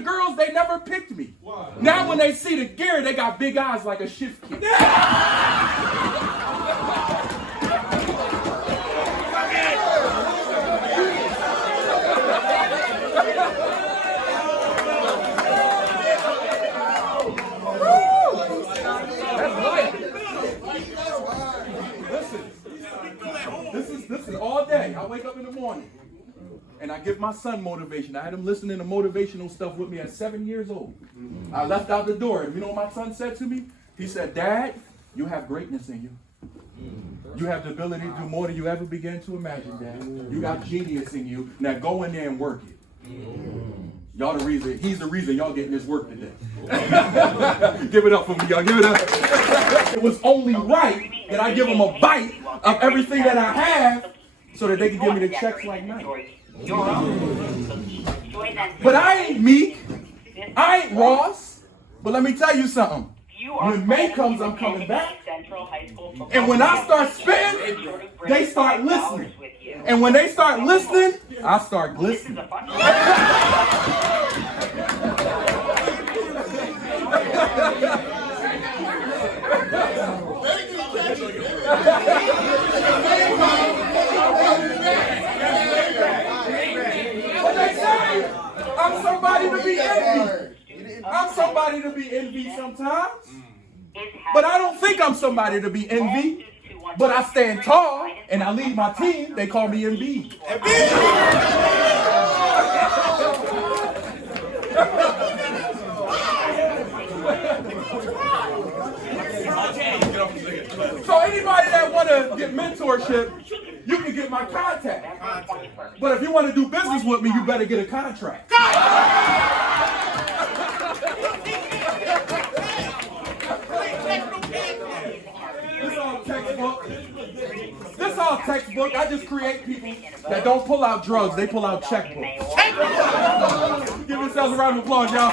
girls, they never picked me. Why? Now when they see the gear, they got big eyes like a shift kid. This is all day. I wake up in the morning and I give my son motivation. I had him listening to motivational stuff with me at 7 years old. I left out the door, and you know what my son said to me? He said, "Dad, you have greatness in you. You have the ability to do more than you ever began to imagine, Dad. You got genius in you. Now go in there and work it." Y'all the reason, he's the reason y'all getting this work today. Give it up for me, y'all. Give it up. It was only right that I give them a bite of everything that I have so that they can give me the checks like Mike. But I ain't Meek. I ain't Ross. But let me tell you something. When May comes, I'm coming back. And when I start spitting, they start listening. And when they start listening, I start glistening. What they say? I'm somebody to be envied. I'm somebody to be envied sometimes. But I don't think I'm somebody to be envied. But I stand tall and I lead my team. They call me Embiid. So anybody that want to get mentorship, you can get my contact. But if you want to do business with me, you better get a contract. This all textbook. I just create people that don't pull out drugs. They pull out checkbooks. Give yourselves a round of applause, y'all.